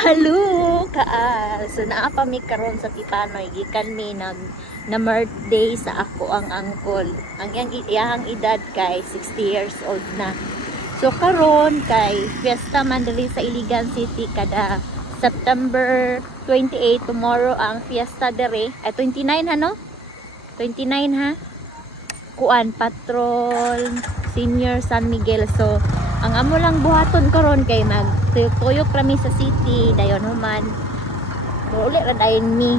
Hello kaal. So naa pa mi karon sa Tipanoy gikan mi na birthday sa ako ang uncle. Ang iyang edad kay 60 years old na. So karon kay fiesta man diri sa Iligan City kada September 28 tomorrow ang fiesta diri. Ay 29 ha no? 29 ha. Kuan Patrol Senior San Miguel. So ang amo lang buhaton karon kay magtuyok kami sa city dayon human. Uli ra dayon mi.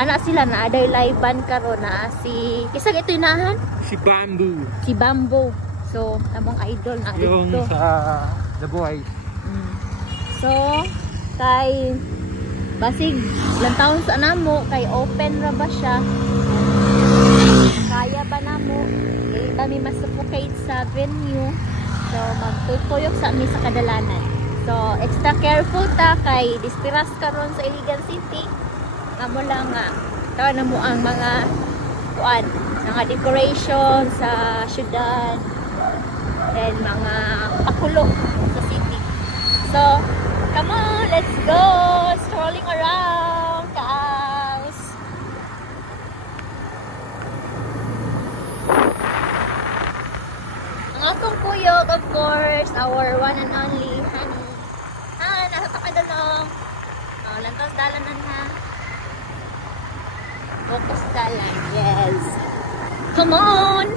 Ana sila na aday live-ban karon na si kisa ito inahan? Si Bamboo. Si Bamboo. So among idol na yung dito. sa The Boys. So kay basig ilang taon sa namo kay open ra ba siya? Kaya ba namo? Dili kami masuffocate sa venue. So, magtutuyok sa amin sa kadalanan. So, extra careful ta kay dispiras karon sa Iligan City. Amo lang nga. Tawa na mo ang mga kuan, mga decoration sa syudad. And mga pakulo sa city. So, come on, let's go! Strolling around, kaos! Ang akong kuyog, of course, our one and only honey. Ha, nasa takadalong. Oh, lantos dalanan ha. Focus dalan, yes. Come on!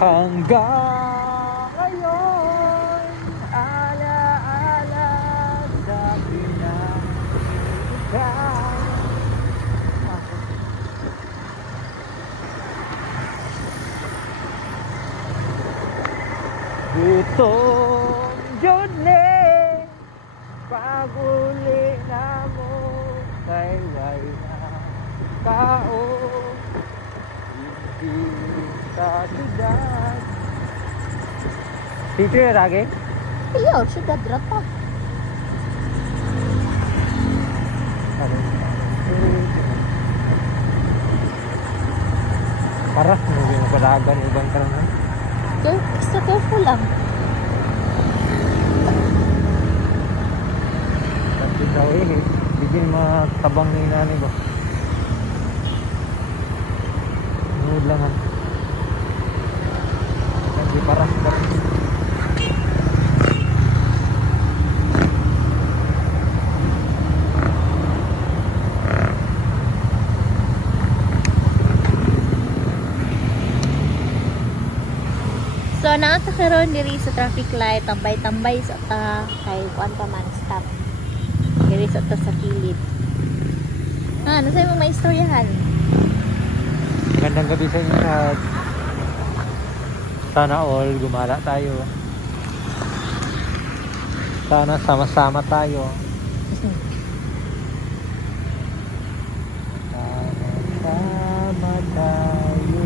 Hanggang ngayon, ala-ala sa pinag-ikan. Gutong yun paguli na mo kay way na kao hindi sa syudad. Dito yung lagi? Iyo, syudad rata. Parang hindi mo palagan ibang kanan. Extra careful lang. Kasi daw bigyan matabang ni nani ba? Nunod lang han. Kasi parang So, nakakaroon diri sa traffic light, tambay-tambay sa ta, kay kuan pa man, stop. Diri sa ta sa kilid. Ano sa'yo mo may istoryahan? magandang gabi sa inyo lahat. Sana all gumala tayo. Sana sama-sama tayo. Sama-sama tayo.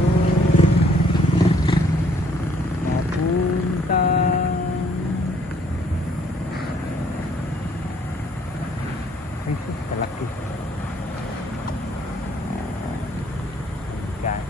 Mapunta. Ay, sus, kalaki. Yan.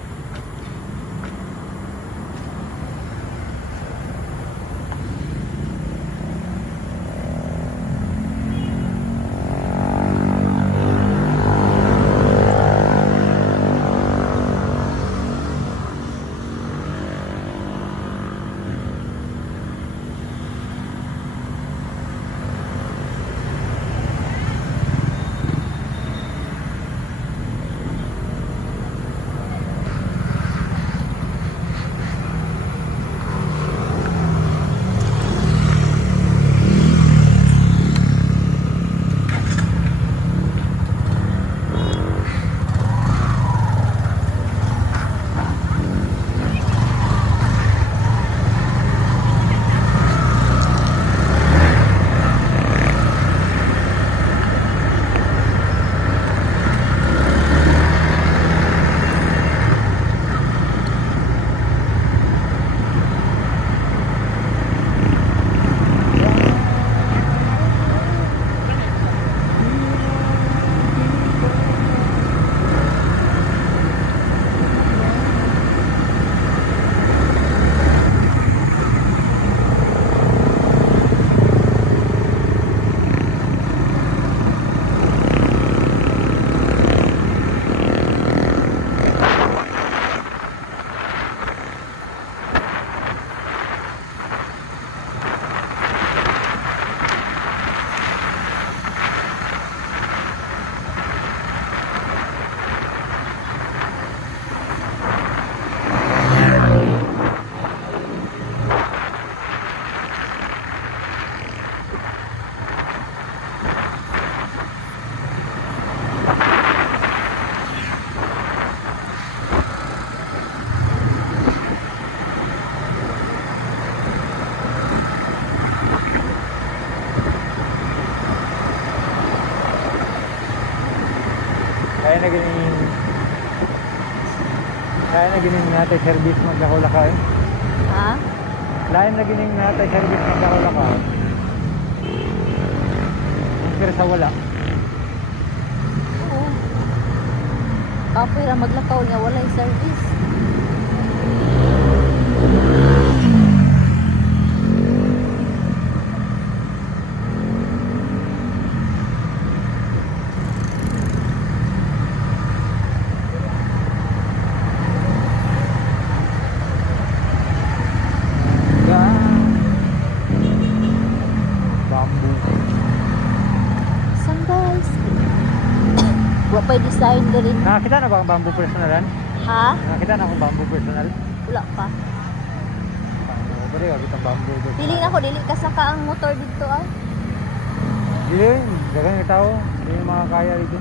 na ganing kaya na ganing natay service magkakulakay. Ha? Lain na ganing natay service magkakulakay. Pero sa wala. Oo. Kapoy ra maglakaw niya wala yung service. Bamboo. Saan guys? Wa pa design diri. Nakakita na ba ang bamboo personalan? Ha? Nakakita na akong bamboo personal. Wala pa. Ano ba rin? Abit ang bamboo. Dili na ko, dili kasaka ang motor dito ay. Dili, dagang tao. Hindi yung mga kaya dito.